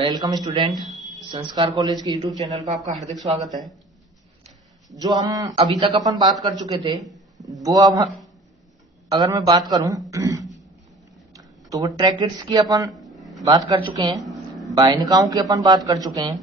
Welcome student. संस्कार college के YouTube channel पर आपका हार्दिक स्वागत है। जो हम अभी तक अपन बात कर चुके थे वो अब अगर मैं बात करूं तो वो ट्रैकेट्स की अपन बात कर चुके हैं, बाइनकाओं की अपन बात कर चुके हैं।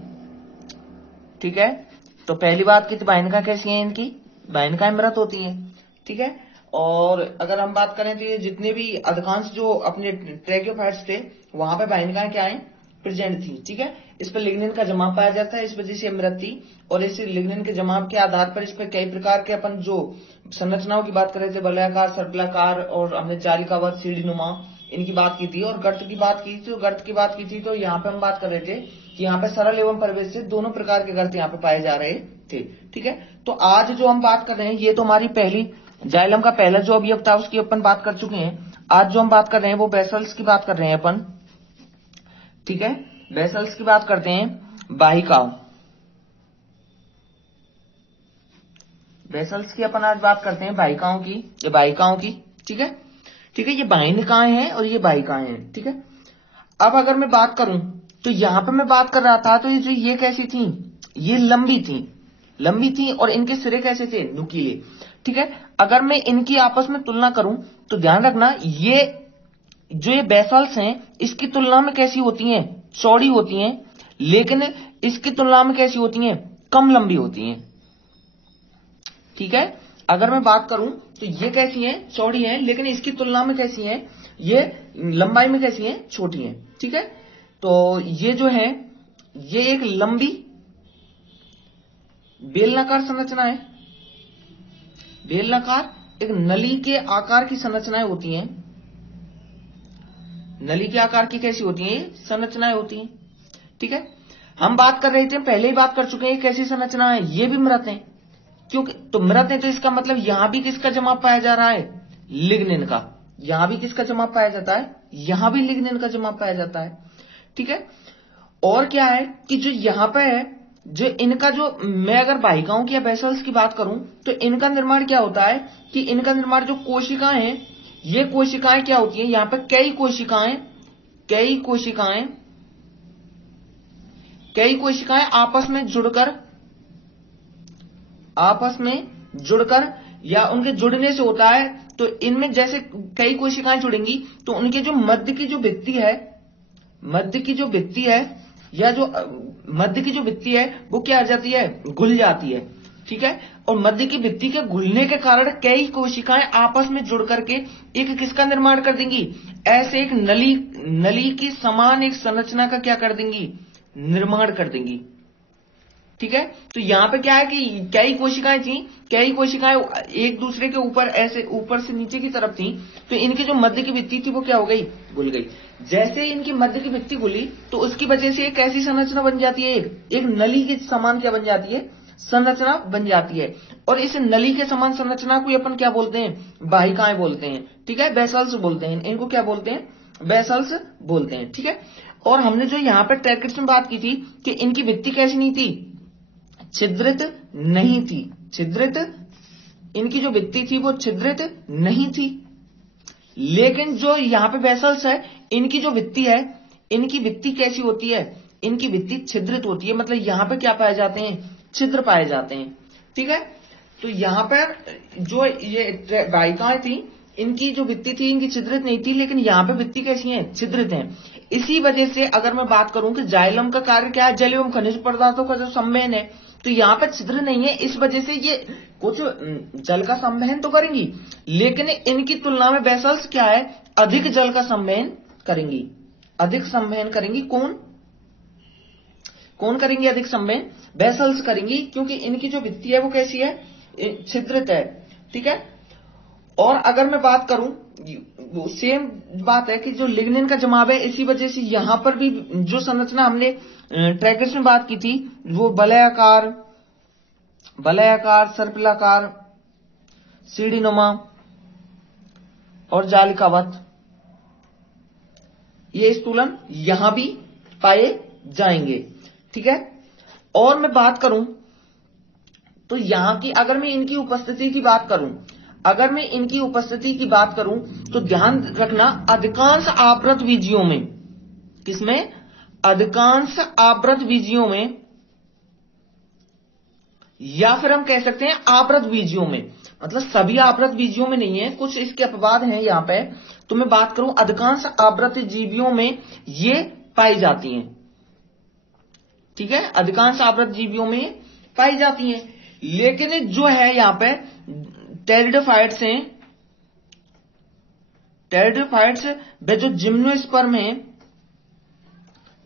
ठीक है, तो पहली बात की तो बाइनका कैसी है, इनकी बाइनकाएं मृत होती हैं। ठीक है, और अगर हम बात करें तो ये जितने भी अधिकांश जो अपने ट्रैकियोफाइट्स थे वहां पे बाइनकाएं क्या है, प्रेजेंट थी। ठीक है, इस पर लिग्निन का जमाव पाया जाता है, इस वजह से मृत थी। और इस लिग्निन के जमाव के आधार पर इस पर कई प्रकार के अपन जो संरचनाओं की बात कर रहे थे, वलयाकार, सर्पिलाकार और हमने जालिकावत, सीढ़ीनुमा, इनकी बात की थी। और गर्त की बात की थी, तो गर्त की बात की थी तो यहाँ पे हम बात कर रहे थे कि यहाँ पे सरल एवं परिवेशित दोनों प्रकार के गर्त यहाँ पे पाए जा रहे थे। ठीक है, तो आज जो हम बात कर रहे हैं ये तो हमारी पहली जाइलम का पहला जो अवयव था उसकी अपन बात कर चुके हैं। आज जो हम बात कर रहे हैं वो बेसल्स की बात कर रहे हैं अपन। ठीक है, बेसल्स की बात करते हैं, वाहिकाओं। बेसल्स की अपन आज बात करते हैं वाहिकाओं की, ये वाहिकाओं की। ठीक है, ठीक है, ये बाहिकाएं हैं और ये वाहिकाएं हैं। ठीक है, अब अगर मैं बात करूं तो यहां पर मैं बात कर रहा था तो ये कैसी थी, ये लंबी थी और इनके सिरे कैसे थे, नुकीले। ठीक है, अगर मैं इनकी आपस में तुलना करूं तो ध्यान रखना ये जो ये बेसल्स हैं इसकी तुलना में कैसी होती हैं, चौड़ी होती हैं, लेकिन इसकी तुलना में कैसी होती हैं, कम लंबी होती हैं। ठीक है, अगर मैं बात करूं तो ये कैसी हैं, चौड़ी हैं, लेकिन इसकी तुलना में कैसी हैं, ये लंबाई में कैसी हैं, छोटी हैं। ठीक है, तो ये जो है ये एक लंबी बेलनाकार संरचना है। बेलनाकार एक नली के आकार की संरचनाएं होती हैं, नली के आकार की कैसी होती हैं, संरचनाएं होती हैं। ठीक है, हम बात कर रहे थे, पहले ही बात कर चुके हैं कैसी संरचना है, ये भी मृत हैं। क्योंकि तो मृत है तो इसका मतलब यहां भी किसका जमाव पाया जा रहा है, लिग्निन का। यहां भी किसका जमाव पाया जाता है, यहां भी लिग्निन का जमाव पाया जाता है। ठीक है, और क्या है कि जो यहां पर है, जो इनका जो मैं अगर वाहिकाओं की या बेसल्स की बात करूं तो इनका निर्माण क्या होता है कि इनका निर्माण जो कोशिकाएं हैं, ये कोशिकाएं क्या होती हैं, यहां पर कई कोशिकाएं आपस में जुड़कर या उनके जुड़ने से होता है। तो इनमें जैसे कई कोशिकाएं जुड़ेंगी तो उनके जो मध्य की जो भित्ति है वो क्या आ जाती है, घुल जाती है। ठीक है, और मध्य की भित्ति के घुलने के कारण कई कोशिकाएं आपस में जुड़ करके एक किसका निर्माण कर देंगी, ऐसे एक नली की समान एक संरचना का क्या कर देंगी, निर्माण कर देंगी। ठीक है, तो यहां पे क्या है कि कई कोशिकाएं एक दूसरे के ऊपर ऐसे ऊपर से नीचे की तरफ थी, तो इनकी जो मध्य की भित्ति थी वो क्या हो गई, घुल गई। जैसे इनकी मध्य की भित्ति घुली तो उसकी वजह से एक ऐसी संरचना बन जाती है, एक नली के समान क्या बन जाती है, संरचना बन जाती है। और इस नली के समान संरचना को अपन क्या बोलते हैं, वाहिकाएं बोलते हैं। ठीक है, बेसल्स बोलते हैं इनको, क्या बोलते हैं, बेसल्स बोलते हैं। ठीक है, और हमने जो यहाँ पे ट्रैकेट्स में बात की थी कि इनकी भित्ति कैसी नहीं थी, छिद्रित नहीं थी। इनकी जो भित्ति थी वो छिद्रित नहीं थी। लेकिन जो यहां पे बेसल्स है, इनकी जो भित्ति है, इनकी भित्ति कैसी होती है, इनकी भित्ति छिद्रित होती है। मतलब यहां पे क्या पाए जाते हैं, छिद्र पाए जाते हैं। ठीक है, तो यहां पर जो ये वाहिकाएं थी, इनकी जो भित्ति थी इनकी छिद्रित नहीं थी, लेकिन यहां पे भित्ति कैसी है, छिद्रित है। इसी वजह से अगर मैं बात करूं कि जाइलम का कार्य क्या है, जल एवं खनिज पदार्थों का जो संवहन है, तो यहां पर छिद्र नहीं है, इस वजह से ये कुछ जल का संवहन तो करेंगी, लेकिन इनकी तुलना में बेसल्स क्या है, अधिक जल का संवहन करेंगी, अधिक संवहन करेंगी। कौन करेंगी अधिक संवहन, बेसल्स करेंगी, क्योंकि इनकी जो भित्ति है वो कैसी है, छिद्रित है। ठीक है, और अगर मैं बात करूं, सेम बात है कि जो लिग्निन का जमाव है, इसी वजह से यहां पर भी जो संरचना हमने ट्रैकेट्स में बात की थी वो वलयाकार, सर्पिलाकार, सीढ़ीनुमा और जालिकावत, ये स्थूलन यहां भी पाए जाएंगे। ठीक है, और मैं बात करूं तो यहां की अगर मैं इनकी उपस्थिति की बात करूं तो ध्यान रखना, अधिकांश आवृत बीजियों में, किसमें, अधिकांश आवृत बीजियों में, या फिर हम कह सकते हैं आवृत बीजियों में, मतलब सभी आवृत बीजियों में नहीं है, कुछ इसके अपवाद हैं यहां पे। तो मैं बात करूं अधिकांश आवृत जीवियों में ये पाई जाती हैं, ठीक है, अधिकांश आवृत जीवियों में पाई जाती हैं। लेकिन जो है यहां पे टेरिडोफाइट्स हैं, टेरिडोफाइट्स व जो जिम्नोस्पर्म है,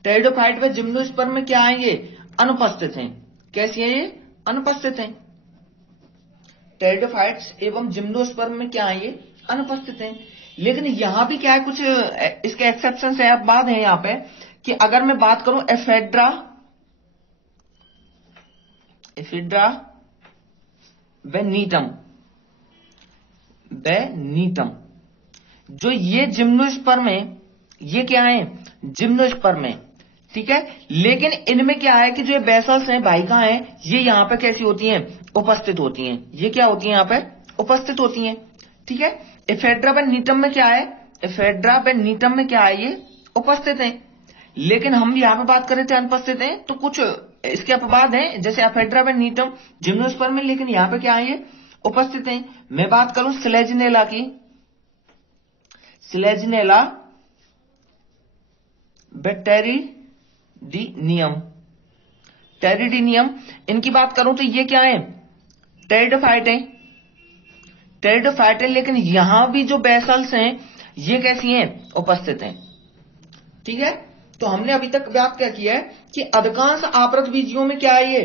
टेरिडोफाइट व जिम्नोस्पर्म में क्या है, ये अनुपस्थित हैं। कैसी है ये? अनुपस्थित हैं। टेरिडोफाइट्स एवं जिम्नोस्पर्म में क्या है, ये अनुपस्थित हैं। लेकिन यहां भी क्या है, कुछ इसके एक्सेप्शन है, अब बात है यहां पे कि अगर मैं बात करूं एफेड्रा, एफिड्रा व नीटम, जो ये जिम्नोस्पर्म है, ये क्या है, जिम्नोस्पर्म है, ठीक है। लेकिन इनमें क्या है कि जो बेसल्स हैं, वाहिका हैं, ये यहां पे कैसी होती हैं, उपस्थित होती हैं। ये क्या होती हैं, यहां पे उपस्थित होती हैं, ठीक है। एफेड्रा व नीटम में क्या है, एफेड्रा व नीटम में क्या है, ये उपस्थित हैं। लेकिन हम यहां पे बात कर रहे थे अनुपस्थित हैं, तो कुछ इसके अपवाद हैं, जैसे एफेड्रा व नीटम जिम्नोस्पर्म में, लेकिन यहां पे क्या है, ये उपस्थित हैं। मैं बात करूं स्लेजिनेला की, स्लेजिनेला टेरिडीनियम, टेरिडीनियम, इनकी बात करूं तो ये क्या है, टेरिडोफाइट है, टेरिडोफाइट है। लेकिन यहां भी जो बेसल्स हैं, ये कैसी हैं, उपस्थित हैं, ठीक है। तो हमने अभी तक बात क्या किया है कि अधिकांश आवृत बीजियों में क्या है, ये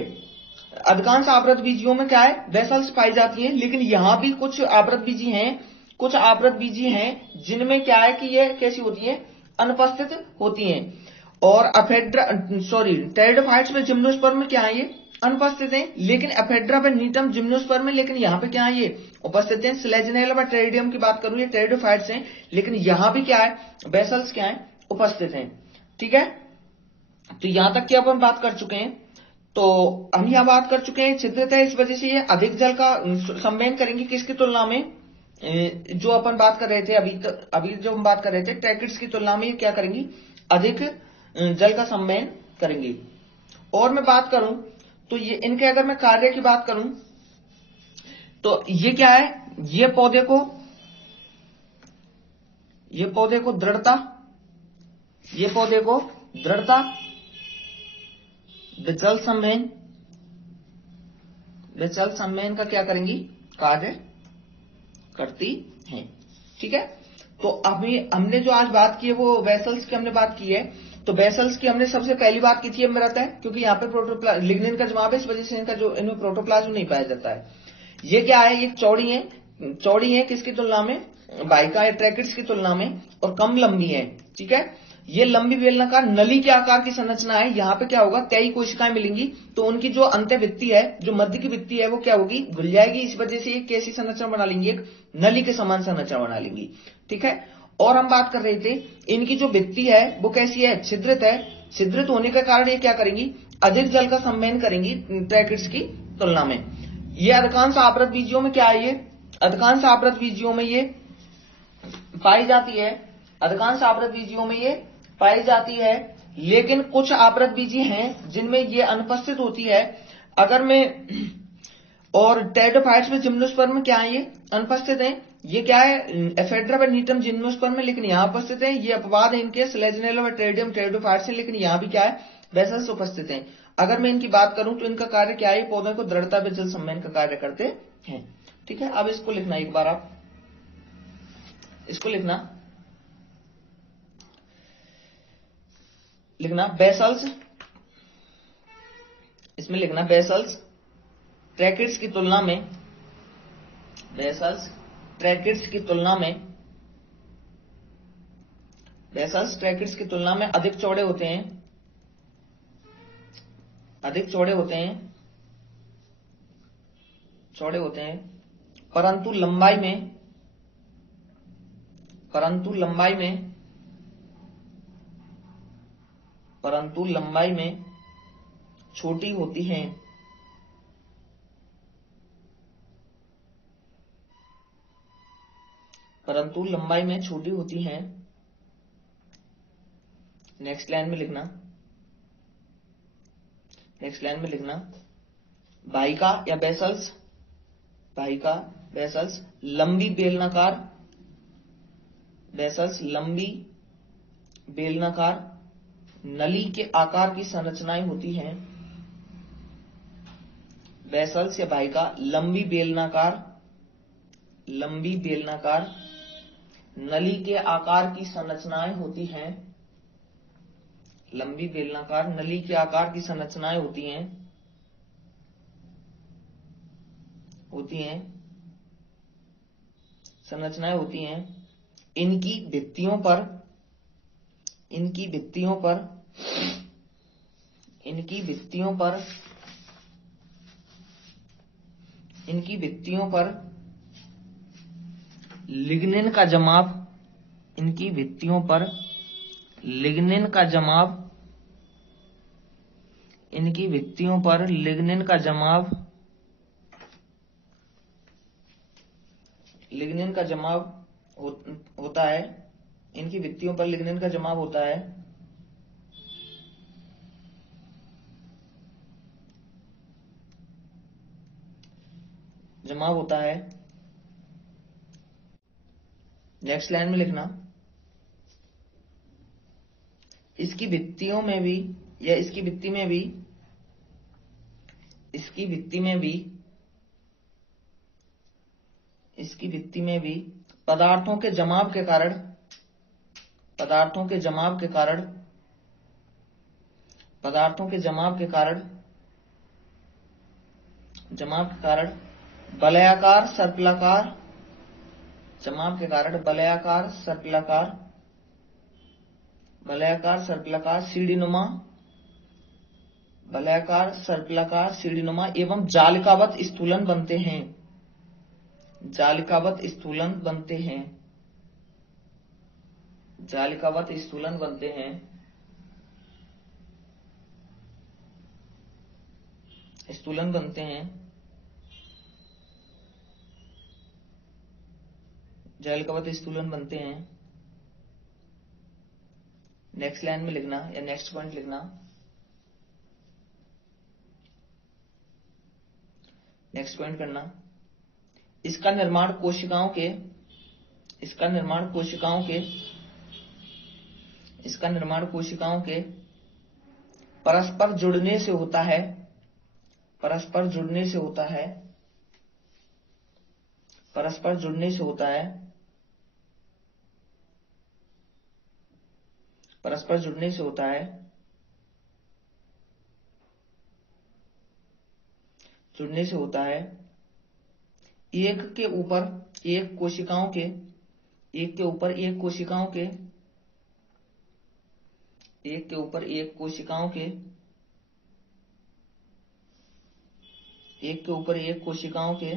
अधिकांश आवृत बीजियों में क्या है, बेसल्स पाई जाती हैं। लेकिन यहां भी कुछ आवृत बीजी हैं, कुछ आवृत बीजी हैं जिनमें क्या है कि ये कैसी होती है, अनुपस्थित होती हैं। और अफेड्रा टेरिडोफाइट्स में जिम्नोस्पर्म में क्या है, ये अनुपस्थित हैं। लेकिन एफेड्रा व नीटम जिम्नोस्पर्म में, लेकिन यहां पे क्या है, ये उपस्थित हैं। स्लेजिनेला व टेरिडियम की बात करूं, ये टेरिडोफाइट्स हैं, लेकिन यहां भी क्या है, बेसल्स क्या है, उपस्थित हैं, ठीक है। तो यहां तक की अब हम बात कर चुके हैं। तो हम यहां बात कर चुके हैं छिद्रित है, इस वजह से ये अधिक जल का संवहन करेंगे किसकी तुलना में, जो अपन बात कर रहे थे अभी जो हम बात कर रहे थे ट्रैकिड्स की तुलना में, ये क्या करेंगी, अधिक जल का संवहन करेंगी। और मैं बात करूं तो ये इनके, अगर मैं कार्य की बात करूं तो ये क्या है, ये पौधे को दृढ़ता, ये पौधे को दृढ़ता व जल संवहन का क्या करेंगी, कार्य करती हैं, ठीक है। तो अभी हमने जो आज बात की है वो वेसल्स की हमने बात की है। तो वेसल्स की हमने सबसे पहली बात की थी, हमें रहता है क्योंकि यहाँ पे प्रोटोप्लाज्म लिग्निन का जवाब है, इस वजह से इनका जो इनमें प्रोटोप्लाज्म नहीं पाया जाता है। ये क्या है, ये चौड़ी है किसकी तुलना में, वाहिका या ट्रैकिड्स की तुलना में, और कम लंबी है, ठीक है। ये लंबी बेलनाकार नली के आकार की संरचना है। यहाँ पे क्या होगा, कई कोशिकाएं मिलेंगी, तो उनकी जो अंत्य भित्ति है, जो मध्य की भित्ति है, वो क्या होगी, घुल जाएगी। इस वजह से एक कैसी संरचना बना लेंगी, एक नली के समान संरचना बना लेंगी, ठीक है। और हम बात कर रहे थे इनकी जो भित्ति है वो कैसी है, छिद्रित है। छिद्रित होने के कारण ये क्या करेंगी, अधिक जल का संवहन करेंगी ट्रैकिड्स की तुलना में। ये अधिकांश आवृत बीजियों में क्या है, ये अधिकांश आवृत बीजियों में ये पाई जाती है, अधिकांश आवृत बीजियों में ये पाई जाती है। लेकिन कुछ आवृत बीजी हैं जिनमें ये अनुपस्थित होती है। अगर मैं, और टेरिडोफाइट्स में जिम्नोस्पर्म में क्या है, ये अनुपस्थित हैं। ये क्या है, एफेड्रा व नीटम जिम्नोस्पर्म में, लेकिन यहां उपस्थित हैं। ये अपवाद है इनके, स्लेजिनेला व टेरिडियम टेरिडोफाइट्स हैं, लेकिन यहां भी क्या है, बेसल्स उपस्थित हैं। अगर मैं इनकी बात करूं तो इनका कार्य क्या है, पौधों को दृढ़ता व जल संवहन का कार्य करते हैं, ठीक है। अब इसको लिखना एक बार, आप इसको लिखना बेसल्स, इसमें लिखना बेसल्स ट्रैकिड्स की तुलना में, बेसल्स ट्रैकिड्स की तुलना में, बेसल्स ट्रैकिड्स की तुलना में अधिक चौड़े होते हैं, अधिक चौड़े होते हैं, चौड़े होते हैं, परंतु लंबाई में, परंतु लंबाई में छोटी होती हैं, परंतु लंबाई में छोटी होती हैं। नेक्स्ट लाइन में लिखना, नेक्स्ट लाइन में लिखना वाहिका या बेसल्स, वाहिका बेसल्स लंबी बेलनाकार, बेसल्स लंबी बेलनाकार नली के आकार की संरचनाएं होती हैं। बेसल्स या वाहिका लंबी बेलनाकार नली के आकार की संरचनाएं होती हैं। लंबी बेलनाकार नली के आकार की संरचनाएं होती हैं संरचनाएं होती हैं। इनकी भित्तियों पर लिग्निन का जमाव, इनकी भित्तियों पर लिग्निन का जमाव, इनकी भित्तियों पर लिग्निन का जमाव, लिग्निन का जमाव होता है। इनकी भित्तियों पर लिग्निन का जमाव होता है। जमाव होता है। नेक्स्ट लाइन में लिखना इसकी भित्तियों में भी या इसकी भित्ति में भी, इसकी भित्ति में भी, इसकी भित्ति में भी पदार्थों के जमाव के कारण, पदार्थों के जमाव के कारण, पदार्थों के जमाव के कारण, जमाव के कारण वलयाकार सर्पिलाकार, जमाव के कारण वलयाकार सर्पिलाकार, वलयाकार सर्पिलाकार सीढ़ीनुमा, वलयाकार सर्पिलाकार सीढ़ीनुमा एवं जालिकावत स्थूलन बनते हैं। जालिकावत स्थूलन बनते हैं। जालिकावत स्थूलन बनते हैं। स्थूलन बनते हैं। जालिकावत स्थूलन बनते हैं। नेक्स्ट लाइन में लिखना या नेक्स्ट पॉइंट लिखना, नेक्स्ट पॉइंट करना इसका निर्माण कोशिकाओं के, इसका निर्माण कोशिकाओं के, इसका निर्माण कोशिकाओं के परस्पर जुड़ने से होता है। परस्पर जुड़ने से होता है। परस्पर जुड़ने से होता है। परस्पर जुड़ने से होता है। जुड़ने से होता है। एक के ऊपर एक कोशिकाओं के, एक के ऊपर एक कोशिकाओं के, एक के ऊपर एक कोशिकाओं के, एक के ऊपर एक कोशिकाओं के,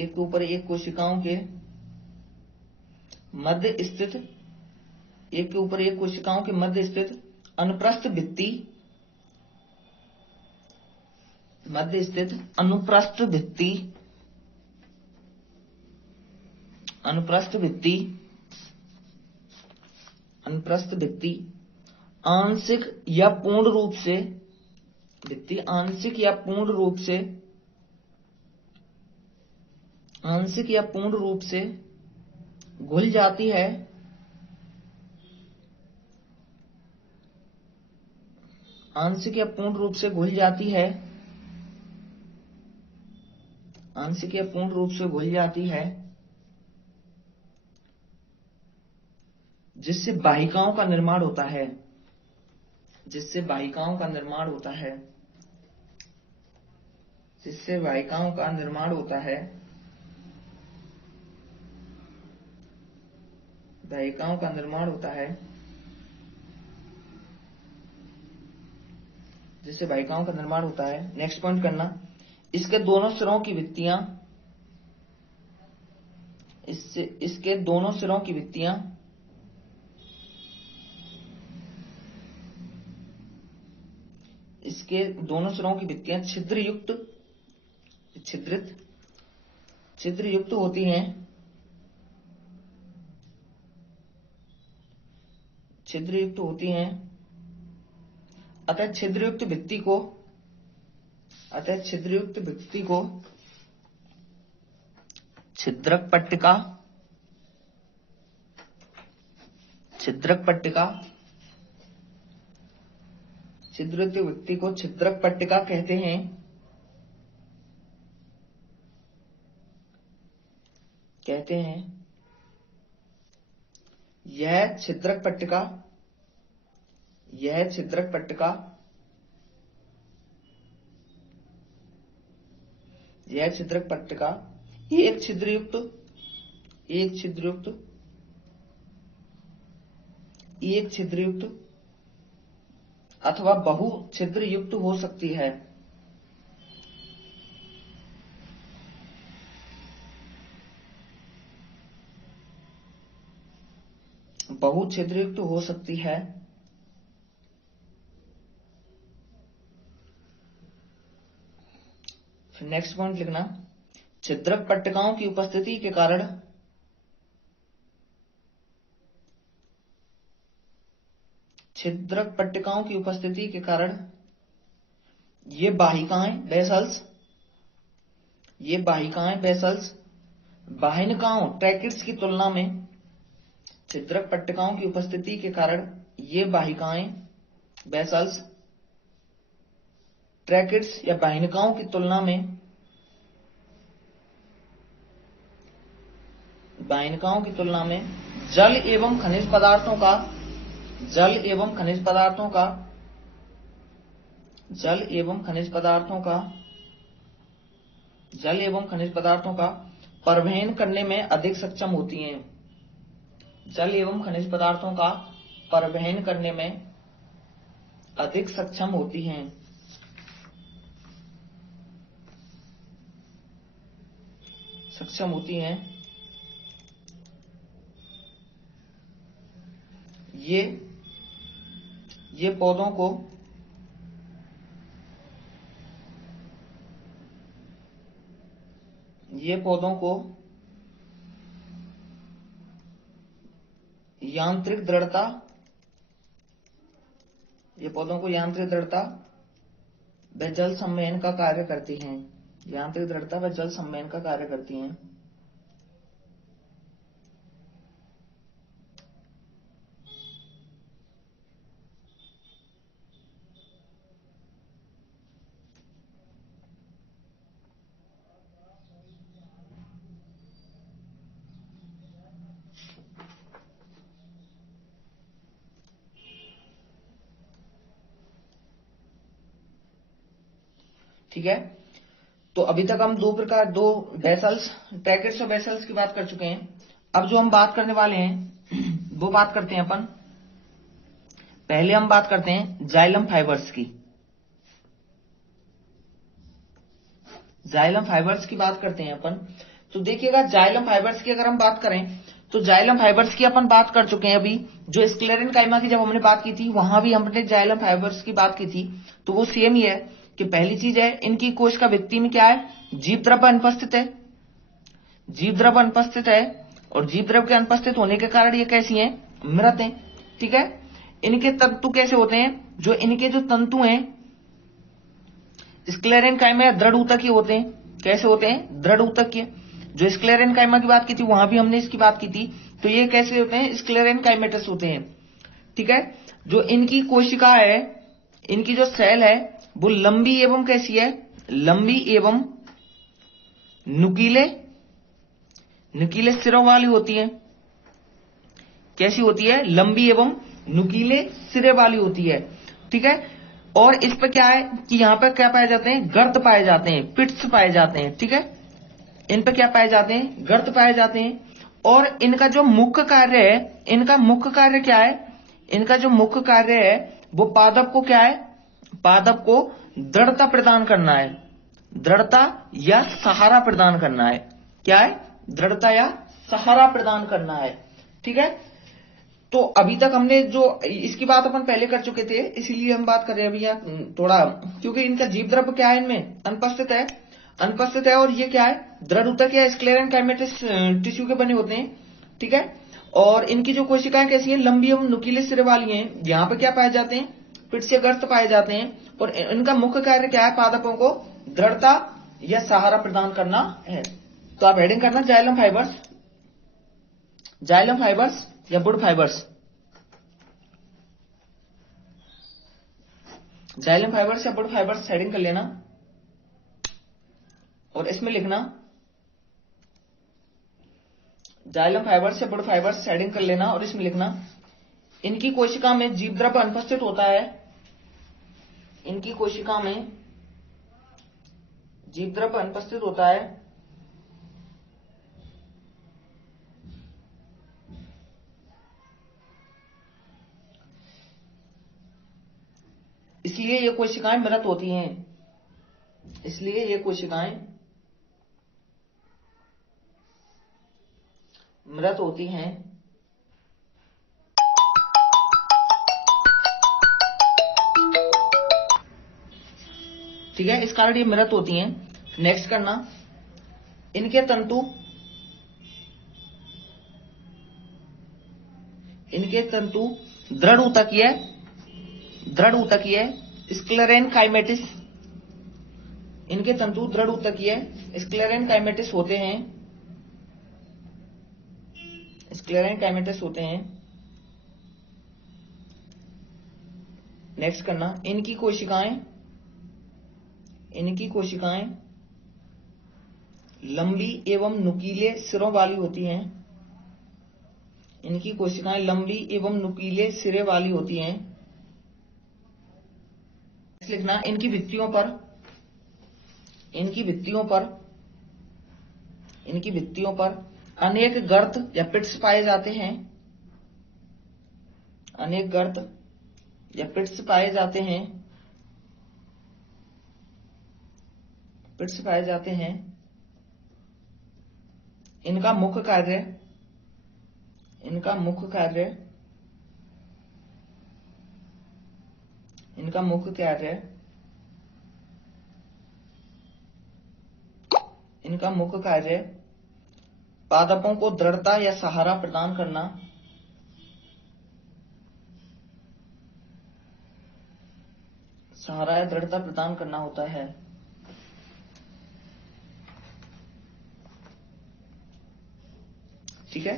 एक के ऊपर एक कोशिकाओं के मध्य स्थित, एक के ऊपर एक कोशिकाओं के मध्य स्थित अनुप्रस्थ भित्ति, मध्य स्थित अनुप्रस्थ भित्ति, अनुप्रस्थ भित्ति, अनुप्रस्थ भित्ति आंशिक या पूर्ण रूप से, भित्ति आंशिक या पूर्ण रूप से, आंशिक या पूर्ण रूप से घुल जाती है। आंशिक या पूर्ण रूप से घुल जाती है। आंशिक या पूर्ण रूप से घुल जाती है, जिससे वाहिकाओं का निर्माण होता है। जिससे वाहिकाओं का निर्माण होता है। जिससे वाहिकाओं का निर्माण होता है। वाहिकाओं का निर्माण होता है। जिससे वाहिकाओं का निर्माण होता है। नेक्स्ट पॉइंट करना इसके दोनों सिरों की भित्तियां, इसके दोनों सिरों की भित्तियां इसके दोनों सिरों की भित्तियां छिद्रयुक्त, छिद्रयुक्त होती हैं। छिद्रयुक्त होती हैं, अतः छिद्रयुक्त भित्ति को छिद्रक पट्टिका छिद्रयुक्त भित्ति को छिद्रक पट्टिका कहते हैं। यह छिद्रक पट्टिका एक छिद्रयुक्त अथवा बहु छिद्र युक्त हो सकती है। बहु छिद्रयुक्त हो सकती है। फिर नेक्स्ट पॉइंट लिखना, छिद्रक पट्टिकाओं की उपस्थिति के कारण ये बाहिकाएं बेसल्स वाहिनिकाओं ट्रैकिट्स की तुलना में, छिद्रक पट्टिकाओं की उपस्थिति के कारण ये वाहिकाएं बेसल्स ट्रैकिट्स या वाहिनिकाओं की तुलना में जल एवं खनिज पदार्थों का परिवहन करने में अधिक सक्षम होती हैं। जल एवं खनिज पदार्थों का परिवहन करने में अधिक सक्षम होती हैं। ये पौधों को यांत्रिक दृढ़ता व जल संवहन का कार्य करती हैं। ठीक है, तो अभी तक हम दो वेसल्स, ट्रैकिट्स और वेसल्स की बात कर चुके हैं। अब जो हम बात करने वाले हैं वो बात करते हैं अपन, पहले हम बात करते हैं जाइलम फाइबर्स की। जाइलम फाइबर्स की बात करते हैं अपन। तो देखिएगा, जाइलम फाइबर्स की अगर हम बात करें तो जाइलम फाइबर्स की अपन बात कर चुके हैं। अभी जो स्क्लेरेनकाइमा की जब हमने बात की थी वहां भी हमने जाइलम फाइबर्स की बात की थी। तो वो सेम ही है कि पहली चीज है, इनकी कोशिका भित्ति में क्या है, जीवद्रव्य अनुपस्थित है। और जीवद्रव्य के अनुपस्थित होने के कारण ये कैसी हैं, मृत हैं। ठीक है, इनके तंतु कैसे होते हैं, जो इनके जो तंतु हैं स्क्लेरेनकाइमा दृढ़ ऊतक होते हैं। कैसे होते हैं, दृढ़ ऊतक के। जो स्क्लेरेनकाइमा की बात की थी वहां भी हमने इसकी बात की थी। तो ये कैसे होते हैं, स्क्लेरेनकाइमेटस होते हैं। ठीक है, जो इनकी कोशिका है, इनकी जो सेल है वो लंबी एवं कैसी है, लंबी एवं नुकीले सिरों वाली होती है। कैसी होती है, लंबी एवं नुकीले सिरे वाली होती है। ठीक है, और इस पर क्या है कि यहां पर क्या पाए जाते हैं, गर्त पाए जाते हैं, पिट्स पाए जाते हैं। ठीक है, इन पर क्या पाए जाते हैं, गर्त पाए जाते हैं। और इनका जो मुख्य कार्य है, इनका मुख्य कार्य क्या है, इनका जो मुख्य कार्य है वो पादप को क्या है, पादप को दृढ़ता प्रदान करना है, दृढ़ता या सहारा प्रदान करना है। क्या है, दृढ़ता या सहारा प्रदान करना है। ठीक है, तो अभी तक हमने जो इसकी बात अपन पहले कर चुके थे, इसीलिए हम बात कर रहे हैं अभी यहाँ थोड़ा, क्योंकि इनका जीवद्रव्य क्या है, इनमें अनुपस्थित है। और ये क्या है, दृढ़ ऊतक या स्क्लेरेनकाइमेटस टिश्यू के बने होते हैं। ठीक है, और इनकी जो कोशिकाएं कैसी हैं, लंबी एवं नुकीले सिरे वाली हैं। यहाँ पे क्या पाए जाते हैं, पित्त गर्त पाए जाते हैं। और इनका मुख्य कार्य क्या है, पादपों को दृढ़ता या सहारा प्रदान करना है। तो आप हेडिंग करना जाइलम फाइबर्स, जाइलम फाइबर्स या वुड फाइबर्स, जाइलम फाइबर्स या वुड फाइबर्स हेडिंग कर लेना। और इसमें लिखना जाइलम फाइबर्स या वुड फाइबर्स हेडिंग कर लेना। और इसमें लिखना इनकी कोशिका में जीव द्रव्य अनुपस्थित होता है, इनकी कोशिका में जीव द्रव्य अनुपस्थित होता है, इसलिए ये कोशिकाएं मृत होती हैं, इसलिए ये कोशिकाएं मृत होती हैं। ठीक है, इस कारण ये मृत होती हैं। नेक्स्ट करना, इनके तंतु, इनके तंतु दृढ़ ऊतकीय, दृढ़ ऊतकीय स्क्लेरेनकाइमेटिस, इनके तंतु दृढ़ ऊतकीय स्क्लेरेनकाइमेटिस होते हैं, स्क्लेरेनकाइमेटिस होते हैं। नेक्स्ट करना, इनकी कोशिकाएं, इनकी कोशिकाएं लंबी एवं नुकीले सिरों वाली होती हैं, इनकी कोशिकाएं लंबी एवं नुकीले सिरे वाली होती हैं। लिखना, इनकी भित्तियों पर, इनकी भित्तियों पर, इनकी भित्तियों पर अनेक गर्त या पिट्स पाए जाते हैं, अनेक गर्त या पिट्स पाए जाते हैं, पिट्स पाए जाते हैं। इनका मुख्य कार्य, इनका मुख्य कार्य, इनका मुख्य कार्य, इनका मुख्य कार्य पादपों को दृढ़ता या सहारा प्रदान करना, सहारा या दृढ़ता प्रदान करना होता है। ठीक है,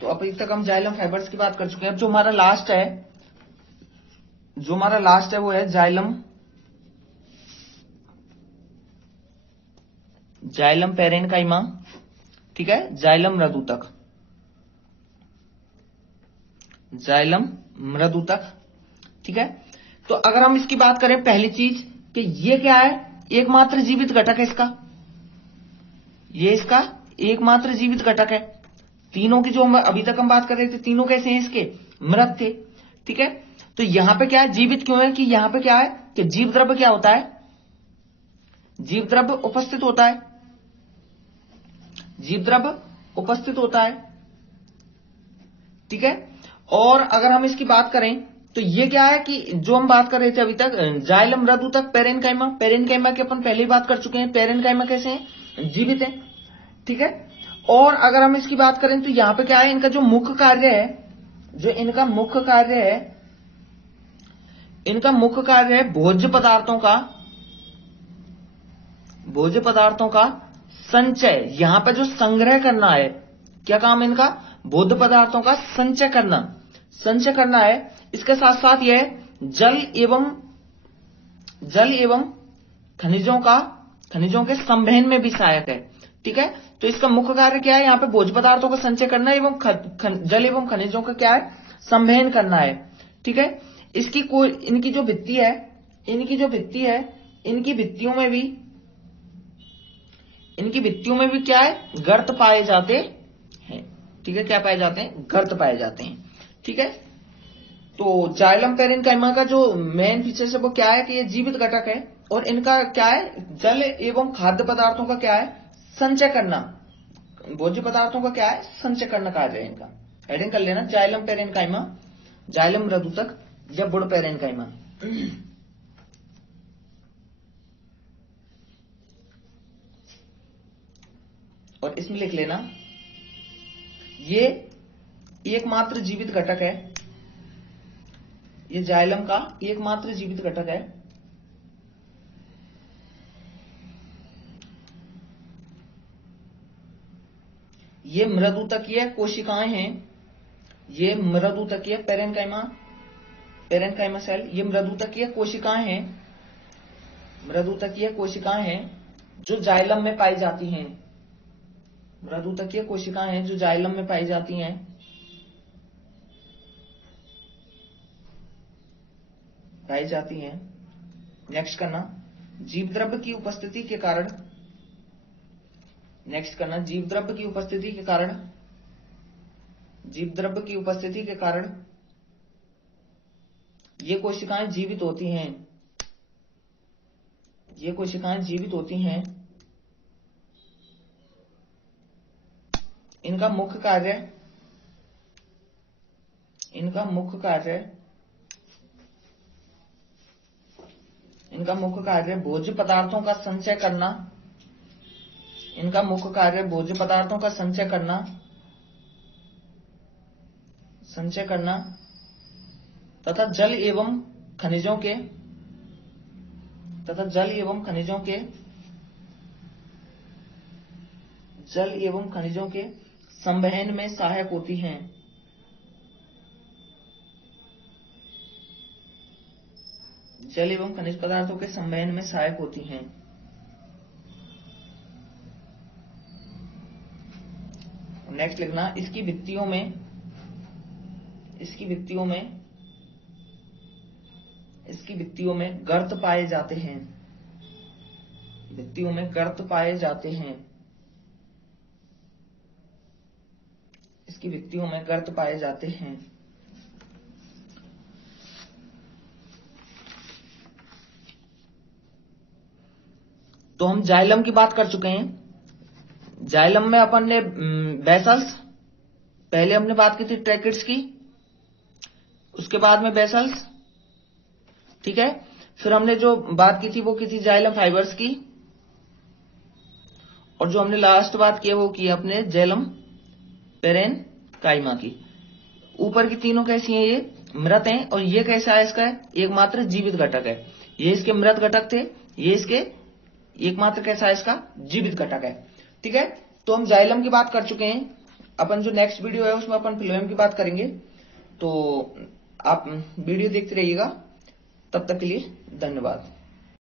तो अभी तक हम जाइलम फाइबर्स की बात कर चुके हैं। अब जो हमारा लास्ट है, जो हमारा लास्ट है वो है जाइलम, जाइलम पेरेन्काइमा। ठीक है, जाइलम मृदुतक, जाइलम मृदुतक। ठीक है, तो अगर हम इसकी बात करें, पहली चीज कि ये क्या है, एकमात्र जीवित घटक है इसका, ये इसका एकमात्र जीवित घटक है। तीनों की जो हम अभी तक हम बात कर रहे थे, तीनों कैसे हैं इसके, मृत थे। ठीक है, तो यहां पे क्या है, जीवित क्यों है कि यहां पे क्या है कि जीव द्रव्य क्या होता है, जीव द्रव्य उपस्थित होता है, जीव द्रव्य उपस्थित होता है। ठीक है, और अगर हम इसकी बात करें तो ये क्या है कि जो हम बात कर रहे थे अभी तक, जाइलम मृदुतक पेरेन्काइमा, पेरेन्काइमा की अपन पहले ही बात कर चुके हैं। पेरेन्काइमा कैसे हैं, जीवित हैं। ठीक है, और अगर हम इसकी बात करें तो यहां पे क्या है, इनका जो मुख्य कार्य है, जो इनका मुख्य कार्य है, इनका मुख्य कार्य है भोज्य पदार्थों का, भोज्य पदार्थों का संचय। यहां पे जो संग्रह करना है, क्या काम है इनका, भोज्य पदार्थों का संचय करना, संचय करना है। इसके साथ साथ यह जल एवं खनिजों का, खनिजों के संवहन में भी सहायक है। ठीक है, तो इसका मुख्य कार्य क्या है, यहाँ पे भोज्य पदार्थों का संचय करना एवं जल एवं खनिजों का क्या है, संवहन करना है। ठीक है, इसकी कोई, इनकी जो भित्ति है, इनकी जो भित्ति है, इनकी भित्तियों में भी, इनकी भित्तियों में भी क्या है, गर्त पाए जाते हैं। ठीक है, क्या पाए जाते हैं, गर्त पाए जाते हैं। ठीक है, तो जाइलम पेरेन्काइमा का जो मेन फीचर है वो क्या है कि ये जीवित घटक है, और इनका क्या है, जल एवं खाद्य पदार्थों का क्या है, संचय करना, भोज्य पदार्थों का क्या है, संचय करना कार्य है इनका। हेडिंग कर लेना, जाइलम पेरेन्काइमा, जाइलम मृदुतक या वुड पेरेन्काइमा। और इसमें लिख लेना, ये एकमात्र जीवित घटक है, ये जाइलम का एकमात्र जीवित घटक है। ये मृदुतकीय कोशिकाएं हैं, ये मृदुतकीय पेरेन्काइमा सेल, ये मृदुतकीय कोशिकाएं हैं, मृदुतकीय कोशिकाएं हैं जो जाइलम में पाई जाती हैं, मृदुतकीय कोशिकाएं हैं जो जाइलम में पाई जाती हैं। नेक्स्ट करना, जीवद्रव्य की उपस्थिति के कारण, जीवद्रव्य की उपस्थिति के कारण ये कोशिकाएं जीवित होती हैं। इनका मुख्य कार्य भोज्य पदार्थों का संचय करना तथा जल एवं खनिजों के संवहन में सहायक होती हैं। जल एवं खनिज पदार्थों के संवहन में सहायक होती हैं। नेक्स्ट लिखना, इसकी भित्तियों में गर्त पाए जाते हैं। इसकी भित्तियों में गर्त पाए जाते हैं। तो हम जाइलम की बात कर चुके हैं। जाइलम में अपन ने बेसल्स, पहले हमने बात की थी ट्रैकिड्स की, उसके बाद में बेसल्स, ठीक है। फिर हमने जो बात की थी वो की थी जाइलम फाइबर्स की, और जो हमने लास्ट बात की वो की अपने जाइलम पेरेन्काइमा की। ऊपर की तीनों कैसी हैं, ये मृत हैं, और ये कैसा है, इसका एकमात्र जीवित घटक है। ये इसके मृत घटक थे, ये इसके एकमात्र कैसा है, इसका जीवित घटक है, ठीक है। तो हम जाइलम की बात कर चुके हैं। अपन जो नेक्स्ट वीडियो है उसमें अपन फ्लोएम की बात करेंगे। तो आप वीडियो देखते रहिएगा। तब तक के लिए धन्यवाद।